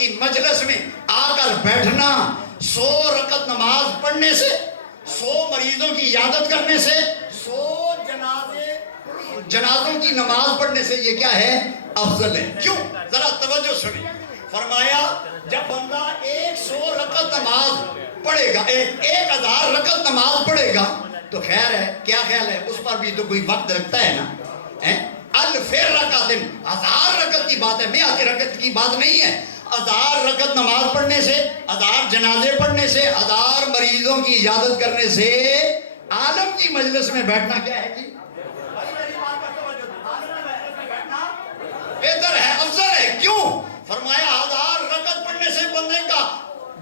کی مجلس میں آ کر بیٹھنا 100 رکعت نماز پڑھنے سے، 100 مریضوں کی عیادت کرنے سے، 100 جنازوں کی نماز پڑھنے سے یہ کیا ہے؟ افضل ہے۔ کیوں؟ ذرا توجہ سنیں۔ فرمایا جب بندہ 100 رکعت نماز پڑھے گا، 1000 رکعت نماز پڑھے گا تو خیر ہے، کیا خیال ہے؟ اس پر بھی تو کوئی وقت لگتا ہے نا۔ الف رکعت، 1000 رکعت کی بات ہے، 100 رکعت کی بات نہیں ہے۔ 1000 رکعت نماز پڑھنے سے، 1000 جنازے پڑھنے سے، 1000 مریضوں کی عیادت کرنے سے عالم کی مجلس میں بیٹھنا کیا ہے جی؟ بہتر ہے، افضل ہے۔ کیوں؟ فرمایا 1000 رکعت پڑھنے سے بندے کا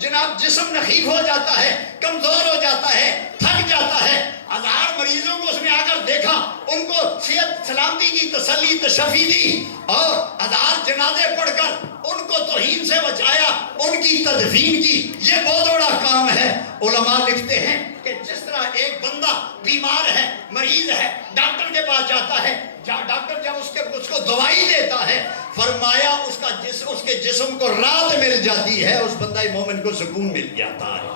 جناب جسم نحیف ہو جاتا ہے، کمزور ہو جاتا ہے، تھک جاتا ہے۔ 1000 مریضوں کو اس نے آ کر دیکھا، ان کو صحت سلامتی کی تسلی تشفی دی، اور 1000 جنازے پڑھ کر ان کو توہین سے بچایا، ان کی تدفین کی۔ یہ بہت بڑا کام ہے۔ علماء لکھتے ہیں کہ جس طرح ایک بندہ بیمار ہے، مریض ہے، ڈاکٹر کے پاس جاتا ہے، ڈاکٹر جب اس کو دوائی دیتا ہے، فرمایا اس کے جسم کو راحت مل جاتی ہے، اس بندہ مومن کو سکون مل جاتا ہے۔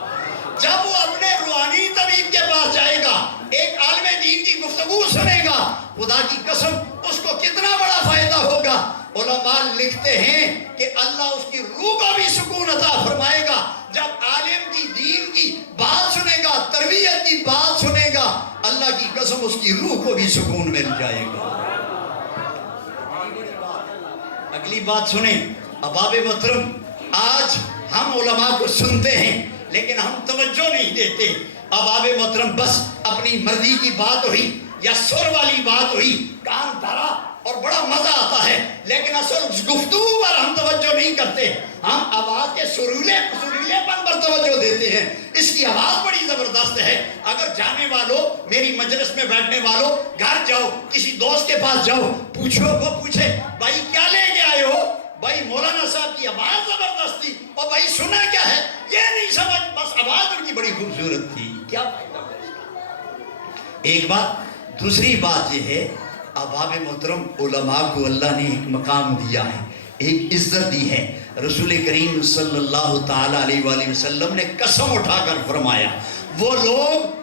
جب وہ اپنے روحانی طبیب کے پاس جائے گا، ایک عالم دین کی گفتگو سنے گا، خدا کی قسم اس کو کتنا بڑا فائدہ ہوگا۔ علماء لکھتے ہیں کہ اللہ اس کی روح کو بھی سکون عطا فرمائے گا۔ جب عالم کی دین کی بات سنے گا، تربیت کی بات سنے گا، اللہ کی قسم اس کی روح کو بھی سکون مل جائے گا۔ اگلی بات سنیں احباب محترم، آج ہم علماء کو سنتے ہیں لیکن ہم توجہ نہیں دیتے۔ احباب محترم، بس اپنی مرضی کی بات ہوئی یا سر والی بات ہوئی، کان دھرا اور بڑا مزہ آتا ہے، لیکن اصل گفتگو پر ہم توجہ نہیں کرتے۔ ہم آواز کے سریلے پن پر توجہ دیتے ہیں۔ اس کی آواز بڑی زبردست ہے۔ اگر جانے والوں، میری مجلس میں بیٹھنے والوں، گھر جاؤ، کسی دوست کے پاس جاؤ، پوچھو، وہ پوچھے بھائی کیا لے کے آئے ہو؟ بھائی مولانا صاحب کی آواز زبردست تھی، اور بھائی سنا کیا ہے؟ یہ نہیں سمجھ، بس آواز ان کی بڑی خوبصورت تھی۔ کیا فائدہ ہے اس کا؟ ایک بات۔ دوسری بات یہ ہے احباب محترم، علماء کو اللہ نے ایک مقام دیا ہے، ایک عزت دی ہے۔ رسول کریم صلی اللہ تعالی علیہ وآلہ وسلم نے قسم اٹھا کر فرمایا، وہ لوگ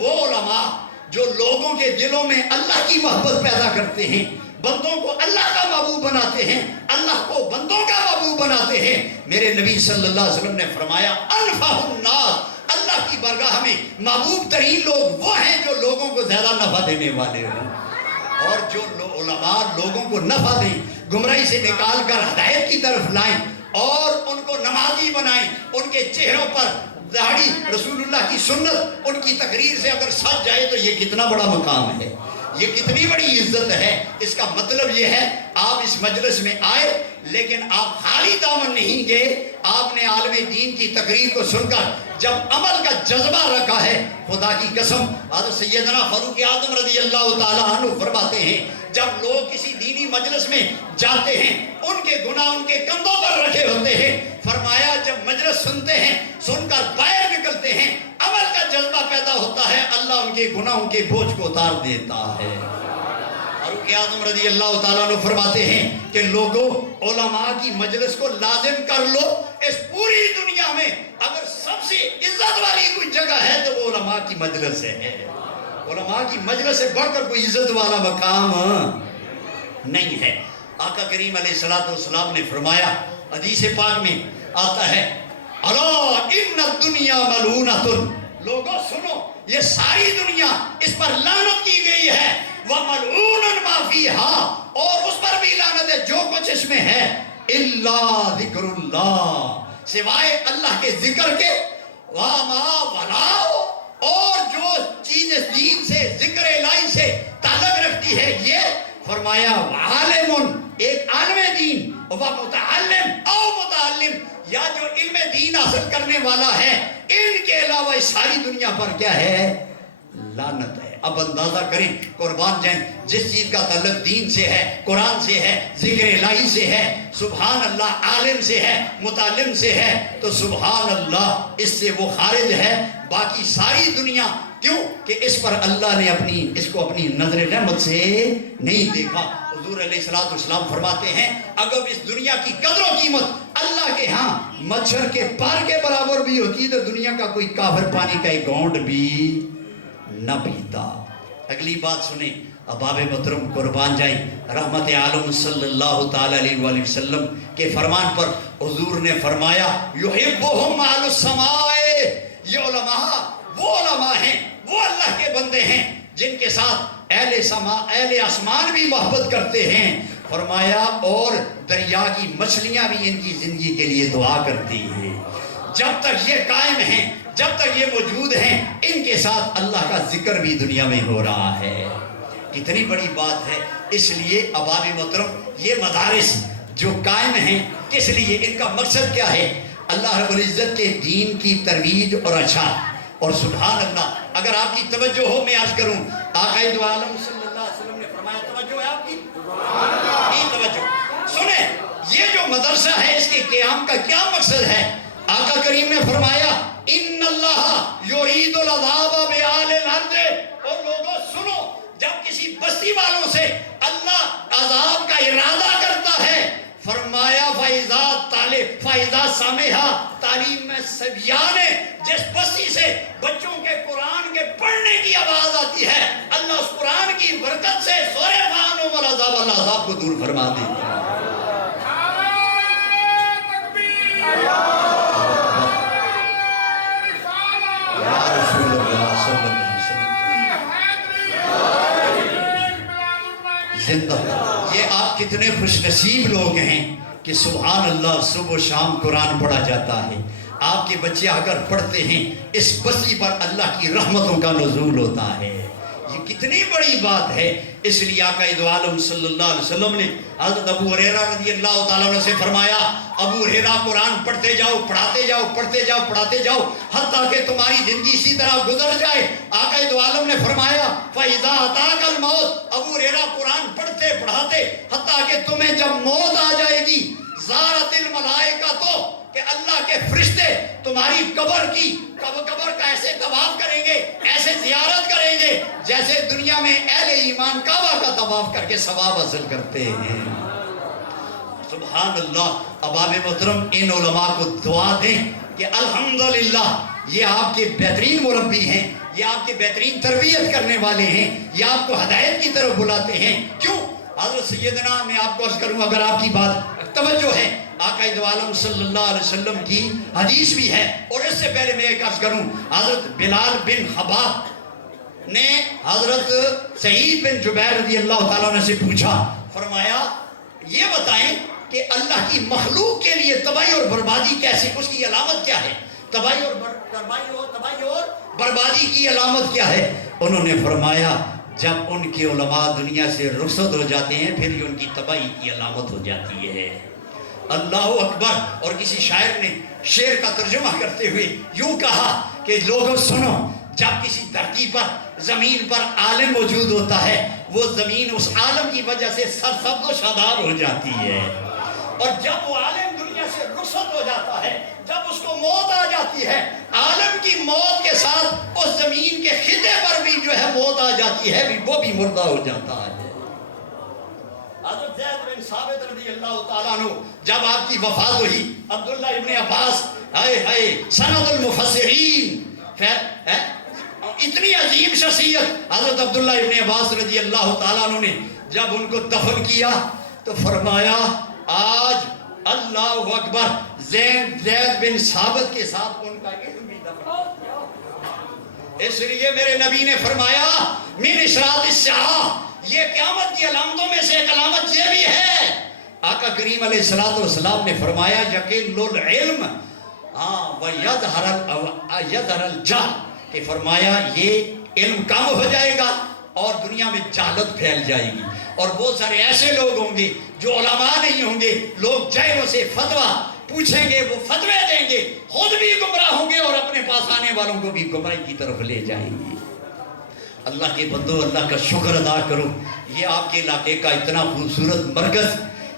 وہ علماء جو لوگوں کے دلوں میں اللہ کی محبت پیدا کرتے ہیں، بندوں کو اللہ کا محبوب بناتے ہیں، اللہ کو بندوں کا محبوب بناتے ہیں، میرے نبی صلی اللہ علیہ وسلم نے فرمایا انفع الناس، اللہ کی بارگاہ میں محبوب ترین لوگ وہ ہیں جو لوگوں کو زیادہ نفع دینے والے ہوں۔ اور جو علماء لوگوں کو نفع دیں، گمراہی سے نکال کر ہدایت کی طرف لائیں اور ان کو نمازی بنائیں، ان کے چہروں پر داڑھی رسول اللہ کی سنت ان کی تقریر سے اگر سج جائے تو یہ کتنا بڑا مقام ہے، یہ کتنی بڑی عزت ہے۔ اس کا مطلب یہ ہے آپ اس مجلس میں آئے لیکن آپ خالی دامن نہیں گئے، آپ نے عالم دین کی تقریر کو سن کر جب عمل کا جذبہ رکھا ہے، خدا کی قسم حضرت سیدنا فاروق اعظم رضی اللہ تعالیٰ عنہ فرماتے ہیں جب لوگ کسی دینی مجلس میں جاتے ہیں ان کے گناہ ان کے کندھوں پر رکھے ہوتے ہیں، فرمایا جب مجلس سنتے ہیں، سن کر باہر نکلتے ہیں، عمل کا جذبہ پیدا ہوتا ہے، اللہ ان کے گناہوں کے بوجھ کو اتار دیتا ہے۔ فاروق اعظم رضی اللہ تعالیٰ عنہ فرماتے ہیں کہ لوگوں علماء کی مجلس کو لازم کر لو، اس پوری دنیا میں اگر سب سے عزت والی کوئی جگہ ہے تو وہ علماء کی مجلس ہے۔ علماء کی مجلس سے بڑھ کر کوئی عزت والا مقام نہیں ہے۔ آقا کریم علیہ السلام نے فرمایا، حدیث پاک میں آتا ہے الا ان الدنیا ملعونۃ، لوگوں سنو یہ ساری دنیا اس پر لعنت کی گئی ہے، وَمَلْعُونٌ مَا فِيهَا، اور اس پر بھی لعنت ہے جو کچھ اس میں ہے، الا ذکر اللہ، سوائے اللہ کے ذکر کے، وَمَا وَلَاؤ، اور جو چیز دین سے ذکر الہی سے تعلق رکھتی ہے، یہ فرمایا عالم، ایک عالم دین، وَمُتَعَلِّمْ او متعلم، یا جو علم دین حاصل کرنے والا ہے، ان کے علاوہ اس ساری دنیا پر کیا ہے؟ لعنت ہے۔ اب اندازہ کریں، قربان جائیں، جس چیز کا تعلق دین سے ہے، قرآن سے ہے، ذکر الہی سے ہے، سبحان اللہ، عالم سے ہے، متعلم سے ہے، تو سبحان اللہ اس سے وہ خارج ہے۔ باقی ساری دنیا کیوں کہ اس پر اللہ نے اس کو اپنی نظر رحمت سے نہیں دیکھا۔ حضور علیہ السلام فرماتے ہیں اگر اس دنیا کی قدر و قیمت اللہ کے ہاں مچھر کے پر کے برابر بھی ہوتی تو دنیا کا کوئی کافر پانی کا ایک گھونٹ بھی نہ پیتا۔ اگلی بات سنیں، احباب محترم قربان جائیں، رحمت عالم صلی اللہ تعالی علیہ وآلہ وسلم کے فرمان پر حضور نے فرمایا یحبہم اہل السماء، یہ علماء وہ علماء ہیں، وہ اللہ کے بندے ہیں جن کے ساتھ اہل آسمان بھی محبت کرتے ہیں۔ فرمایا اور دریا کی مچھلیاں بھی ان کی زندگی کے لیے دعا کرتی ہیں۔ جب تک یہ قائم ہیں، جب تک یہ موجود ہیں، ان کے ساتھ اللہ کا ذکر بھی دنیا میں ہو رہا ہے۔ کتنی بڑی بات ہے۔ اس لیے احباب محترم یہ مدارس جو قائم ہیں، کس لیے، ان کا مقصد کیا ہے؟ اللہ رب العزت کے دین کی ترویج اور اشاعت۔ اور سبحان اللہ، اگر آپ کی توجہ ہو، میں عرض کروں، آقا دو عالم صلی اللہ علیہ وسلم نے فرمایا، توجہ ہے آپ کی؟ توجہ سنیں، یہ جو مدرسہ ہے اس کے قیام کا کیا مقصد ہے؟ آقا کریم نے فرمایا ان اللہ یرید العذاب بآل الارض، اور لوگوں سنو، جب کسی بستی والوں سے اللہ عذاب کا ارادہ کرتا ہے، فرمایا فَإِذَا سَمِعَ تعلیم میں سبیان، جس بستی سے بچوں کے قرآن کے پڑھنے کی آواز آتی ہے، اللہ اس قرآن کی برکت سے سورہ فَعَنْهُمُ الْعَذَابَ، اللہ عذاب کو دور فرما دیتا ہے۔ یا رسول اللہ صلی اللہ علیہ وسلم زندہ۔ یہ آپ کتنے خوش نصیب لوگ ہیں کہ سبحان اللہ صبح و شام قرآن پڑھا جاتا ہے۔ آپ کے بچے اگر پڑھتے ہیں، اس بستی پر اللہ کی رحمتوں کا نزول ہوتا ہے۔ یہ کتنی بڑی بات ہے۔ اس لیے آقا دو عالم صلی اللہ علیہ وسلم نے حضرت ابو ہریرہ رضی اللہ تعالیٰ عنہ سے فرمایا، ابو ہریرہ قرآن پڑھتے جاؤ، پڑھاتے جاؤ، پڑھتے جاؤ، پڑھاتے جاؤ، حتیٰ کہ تمہاری زندگی اسی طرح گزر جائے۔ آقا دو عالم نے فرمایا فَإِذَا أَتَاكَ الْمَوْتُ، ابو ہریرہ قرآن پڑھتے پڑھاتے حتیٰ کہ تمہیں جب موت آ جائے گی، زارت الملائکہ، تو کہ اللہ کے فرشتے تمہاری قبر کا ایسے طواف کریں گے، ایسے زیارت کریں گے جیسے دنیا میں اہل ایمان کعبہ کا طواف کر کے ثواب حاصل کرتے ہیں۔ سبحان اللہ۔ احباب محترم ان علماء کو دعا دیں کہ الحمدللہ یہ آپ کے بہترین مربی ہیں، یہ آپ کے بہترین تربیت کرنے والے ہیں، یہ آپ کو ہدایت کی طرف بلاتے ہیں۔ کیوں؟ حضرت سیدنا، میں آپ کو عرض کروں، اگر آپ کی بات توجہ ہے، آقا دو عالم صلی اللہ علیہ وسلم کی حدیث بھی ہے، اور اس سے پہلے میں ایک عرض کروں، حضرت بلال بن حباب نے حضرت سعید بن جبیر رضی اللہ تعالیٰ عنہ سے پوچھا، فرمایا یہ بتائیں کہ اللہ کی مخلوق کے لیے تباہی اور بربادی کیسے، اس کی علامت کیا ہے؟ تباہی اور بربادی کی علامت کیا ہے؟ انہوں نے فرمایا جب ان کے علماء دنیا سے رخصت ہو جاتے ہیں، پھر یہ ان کی تباہی کی علامت ہو جاتی ہے۔ اللہ اکبر۔ اور کسی شاعر نے شعر کا ترجمہ کرتے ہوئے یوں کہا کہ لوگوں سنو، جب کسی دھرتی پر، زمین پر عالم موجود ہوتا ہے، وہ زمین اس عالم کی وجہ سے سرسبز و شاداب ہو جاتی ہے، اور جب وہ عالم دنیا سے رخصت ہو جاتا ہے، جب اس کو موت آ جاتی ہے، عالم کی موت کے ساتھ اس زمین کے خطے پر بھی جو ہے موت آ جاتی ہے، وہ بھی مردہ ہو جاتا ہے۔ حضرت زید بن ثابت رضی اللہ تعالیٰ عنہ جب آپ کی وفات ہوئی، عبداللہ ابن عباس، سند المفسرین، اتنی عظیم شخصیت حضرت عبداللہ ابن عباس رضی اللہ تعالیٰ عنہ نے جب ان کو دفن کیا تو فرمایا آج اللہ اکبر، زید بن ثابت کے ساتھ ان کا علم بھی دفن کیا۔ اس لیے میرے نبی نے فرمایا من اشراط الساعہ، یہ قیامت کی علامتوں میں سے ایک علامت یہ بھی ہے۔ آقا کریم علیہ السلام نے فرمایا یقل العلم ویظہر الجہل، کہ فرمایا یہ علم کم ہو جائے گا اور دنیا میں جہالت پھیل جائے گی، اور بہت سارے ایسے لوگ ہوں گے جو علماء نہیں ہوں گے، لوگ جہلوں سے فتویٰ پوچھیں گے، وہ فتوے دیں گے، خود بھی گمراہ ہوں گے اور اپنے پاس آنے والوں کو بھی گمراہی کی طرف لے جائیں گے۔ اللہ کے بندو، اللہ کا شکر ادا کرو، یہ آپ کے علاقے کا اتنا خوبصورت مرکز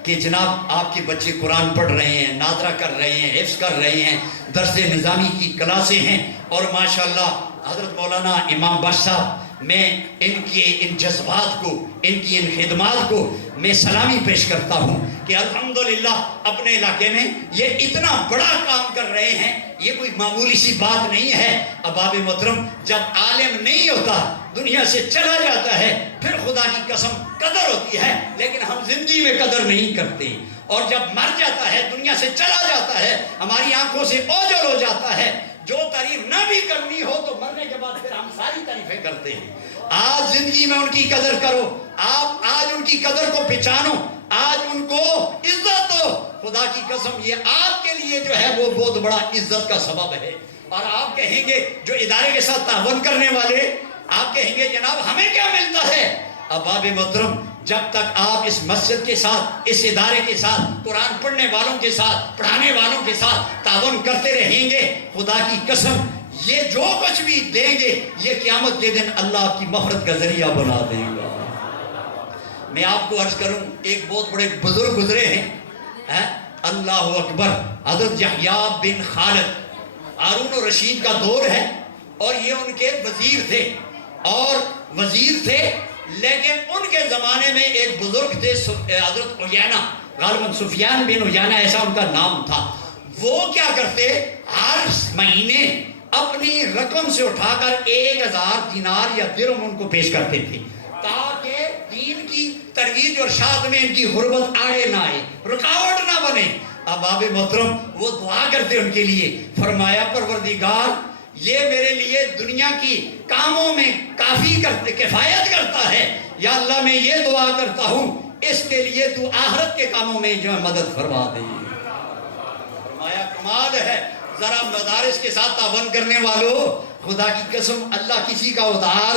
کہ جناب آپ کے بچے قرآن پڑھ رہے ہیں، ناظرہ کر رہے ہیں، حفظ کر رہے ہیں، درس نظامی کی کلاسیں ہیں، اور ماشاءاللہ حضرت مولانا امام بخش صاحب میں ان کے ان جذبات کو، ان کی ان خدمات کو میں سلامی پیش کرتا ہوں کہ الحمدللہ اپنے علاقے میں یہ اتنا بڑا کام کر رہے ہیں۔ یہ کوئی معمولی سی بات نہیں ہے۔ احباب محترم، جب عالم نہیں ہوتا، دنیا سے چلا جاتا ہے، پھر خدا کی قسم قدر ہوتی ہے، لیکن ہم زندگی میں قدر نہیں کرتے۔ اور جب مر جاتا ہے، دنیا سے چلا جاتا ہے، ہماری آنکھوں سے اوجھل ہو جاتا ہے، جو تعریف نہ بھی کرنی ہو تو مرنے کے بعد پھر ہم ساری تعریفیں کرتے ہیں۔ آج زندگی میں ان کی قدر کرو، آپ آج ان کی قدر کو پہچانو، آج ان کو عزت دو۔ خدا کی قسم یہ آپ کے لیے جو ہے وہ بہت بڑا عزت کا سبب ہے۔ اور آپ کہیں گے جو ادارے کے ساتھ تعاون کرنے والے، آپ کہیں گے جناب ہمیں کیا ملتا ہے؟ احباب محترم، جب تک آپ اس مسجد کے ساتھ، اس ادارے کے ساتھ، قرآن پڑھنے والوں کے ساتھ، پڑھانے والوں کے ساتھ تعاون کرتے رہیں گے، خدا کی قسم یہ جو کچھ بھی دیں گے یہ قیامت کے دن اللہ آپ کی مغفرت کا ذریعہ بنا دے گا۔ میں آپ کو عرض کروں، ایک بہت بڑے بزرگ گزرے ہیں، اللہ اکبر، حضرت یحییٰ بن خالد، ہارون الرشید کا دور ہے، اور یہ ان کے وزیر تھے، اور وزیر تھے، لیکن ان کے زمانے میں ایک بزرگ تھے حضرت عیینہ، غالباً سفیان بن عیینہ ایسا ان کا نام تھا۔ وہ کیا کرتے، ہر مہینے اپنی رقم سے اٹھا کر 1000 دینار یا درہم ان کو پیش کرتے تھے، تاکہ دین کی ترویج اور اشاعت میں ان کی غربت آڑے نہ آئے، رکاوٹ نہ بنے۔ احباب محترم، وہ دعا کرتے ان کے لیے، فرمایا پروردگار یہ میرے لیے دنیا کی کاموں میں کافی کفایت کرتا ہے، یا اللہ میں یہ دعا کرتا ہوں اس کے لیے تو آخرت کے کاموں میں جو ہے مدد فرما دے۔ فرمایا کمال ہے، ذرا مدارس کے ساتھ تعاون کرنے والوں، خدا کی قسم اللہ کسی کا ادھار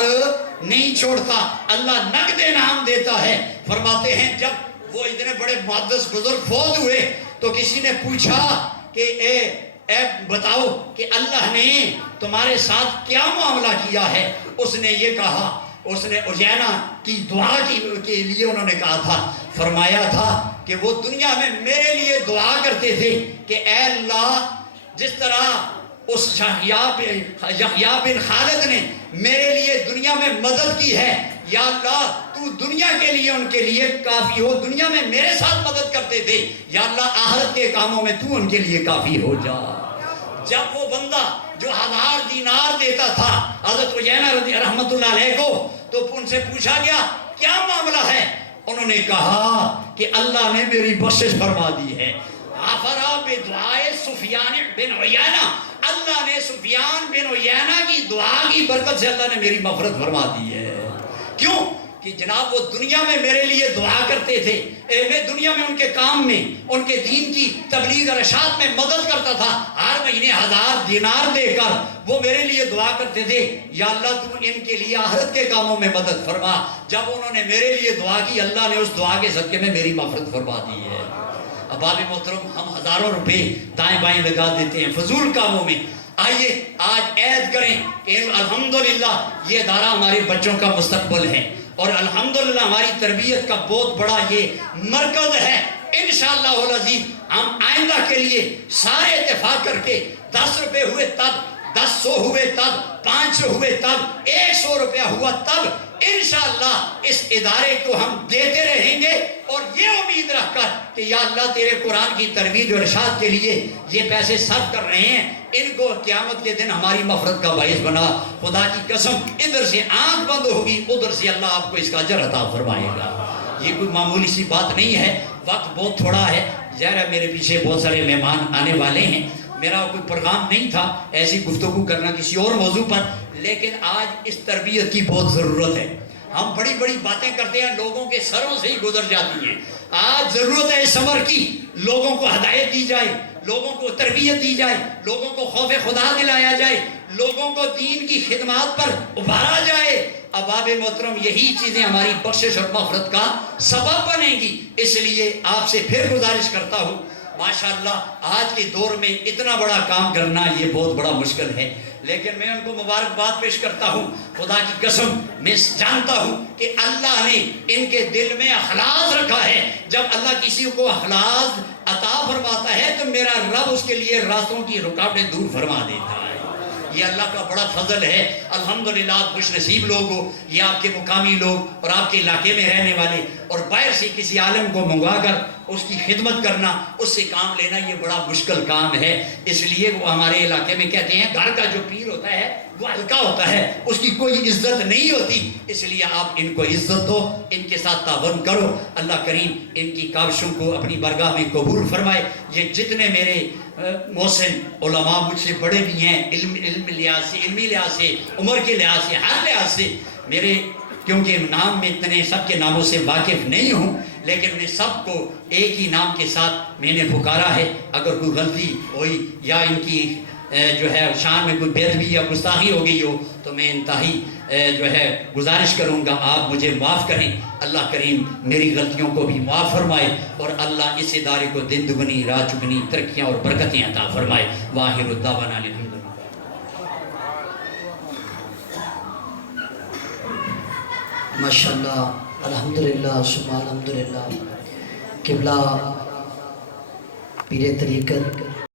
نہیں چھوڑتا، اللہ نقد انعام دیتا ہے۔ فرماتے ہیں جب وہ اتنے بڑے محدث بزرگ فوت ہوئے تو کسی نے پوچھا کہ اے بتاؤ کہ اللہ نے تمہارے ساتھ کیا معاملہ کیا ہے؟ اس نے یہ کہا، اس نے عیینہ کی دعا کے لیے انہوں نے کہا تھا، فرمایا تھا کہ وہ دنیا میں میرے لیے دعا کرتے تھے کہ اے اللہ جس طرح اس یحییٰ بن خالد نے میرے لیے دنیا میں مدد کی ہے، یا اللہ تو دنیا کے لیے ان کے لیے کافی ہو، دنیا میں میرے ساتھ مدد کرتے تھے، یا اللہ آخرت کے کاموں میں تو ان کے لیے کافی ہو جا۔ جب وہ بندہ جو 1000 دینار دیتا تھا حضرت عیینہ رحمت اللہ علیہ کو، تو ان سے پوچھا گیا کیا معاملہ ہے؟ انہوں نے کہا کہ اللہ نے میری بخشش فرما دی ہے، غفرا بدعائے سفیان بن عیینہ، اللہ نے سفیان بن عیینہ کی دعا کی برکت سے اللہ نے میری مغفرت فرما دی ہے۔ کیوں کہ جناب وہ دنیا میں میرے لیے دعا کرتے تھے، میں دنیا میں ان کے کام میں، ان کے دین کی تبلیغ اور اشاعت میں مدد کرتا تھا، ہر مہینے 1000 دینار دے کر وہ میرے لیے دعا کرتے تھے، یا اللہ تم ان کے لیے آخرت کے کاموں میں مدد فرما۔ جب انہوں نے میرے لیے دعا کی، اللہ نے اس دعا کے صدقے میں میری مغفرت فرما دی ہے۔ احباب محترم، ہم ہزاروں روپے دائیں بائیں لگا دیتے ہیں فضول کاموں میں۔ آئیے آج عید کریں کہ الحمدللہ یہ ادارہ ہمارے بچوں کا مستقبل ہے، اور الحمدللہ ہماری تربیت کا بہت بڑا یہ مرکز ہے۔ انشاءاللہ العزیز ہم آئندہ کے لیے سارے اتفاق کر کے 10 روپے ہوئے تب، 100 ہوئے تب، 500 ہوئے تب، 100 روپیہ ہوا تب، انشاءاللہ اس ادارے کو ہم دیتے رہیں گے، اور یہ امید رکھ کر کہ یا اللہ تیرے قرآن کی ترویج اور ارشاد کے لیے یہ پیسے صرف کر رہے ہیں، ان کو قیامت کے دن ہماری مغفرت کا باعث بنا۔ خدا کی قسم ادھر سے آنکھ بند ہوگی، ادھر سے اللہ آپ کو اس کا اجر عطا فرمائے گا۔ یہ کوئی معمولی سی بات نہیں ہے، وقت بہت تھوڑا ہے، ظاہر ہے میرے پیچھے بہت سارے مہمان آنے والے ہیں، میرا کوئی پروگرام نہیں تھا ایسی گفتگو کرنا کسی اور موضوع پر، لیکن آج اس تربیت کی بہت ضرورت ہے۔ ہم بڑی بڑی باتیں کرتے ہیں، لوگوں کے سروں سے ہی گزر جاتی ہیں۔ آج ضرورت ہے اس عمر کی، لوگوں کو ہدایت دی جائے، لوگوں کو تربیت دی جائے، لوگوں کو خوف خدا دلایا جائے، لوگوں کو دین کی خدمات پر ابھارا جائے۔ احباب محترم، یہی چیزیں ہماری بخشش اور مغفرت کا سبب بنیں گی۔ اس لیے آپ سے پھر گزارش کرتا ہوں، ماشاءاللہ آج کے دور میں اتنا بڑا کام کرنا یہ بہت بڑا مشکل ہے، لیکن میں ان کو مبارکباد پیش کرتا ہوں۔ خدا کی قسم میں جانتا ہوں کہ اللہ نے ان کے دل میں اخلاص رکھا ہے۔ جب اللہ کسی کو اخلاص عطا فرماتا ہے تو میرا رب اس کے لیے راستوں کی رکاوٹیں دور فرما دیتا ہے۔ یہ اللہ کا بڑا فضل ہے۔ الحمدللہ آپ خوش نصیب لوگ ہو، یہ آپ کے مقامی لوگ اور آپ کے علاقے میں رہنے والے، اور باہر سے کسی عالم کو منگوا کر اس کی خدمت کرنا، اس سے کام لینا، یہ بڑا مشکل کام ہے۔ اس لیے وہ ہمارے علاقے میں کہتے ہیں گھر کا جو پیر ہوتا ہے وہ ہلکا ہوتا ہے، اس کی کوئی عزت نہیں ہوتی۔ اس لیے آپ ان کو عزت دو، ان کے ساتھ تعاون کرو۔ اللہ کریم ان کی کاوشوں کو اپنی بارگاہ میں قبول فرمائے۔ یہ جتنے میرے محسن علماء مجھ سے بڑے بھی ہیں، علمی لحاظ سے، عمر کے لحاظ سے، ہر لحاظ سے میرے، کیونکہ نام میں اتنے سب کے ناموں سے واقف نہیں ہوں، لیکن انہیں سب کو ایک ہی نام کے ساتھ میں نے پکارا ہے۔ اگر کوئی غلطی ہوئی یا ان کی جو ہے شان میں کوئی بے ادبی یا گستاخی ہو گئی ہو تو میں انتہائی جو ہے گزارش کروں گا آپ مجھے معاف کریں۔ اللہ کریم میری غلطیوں کو بھی معاف فرمائے، اور اللہ اس ادارے کو دن دگنی رات چگنی ترقیاں اور برکتیں عطا فرمائے۔ واخر الدعوانا الحمدللہ۔ ماشاءاللہ، الحمدللہ ثم الحمدللہ۔ قبلہ پیر طریقت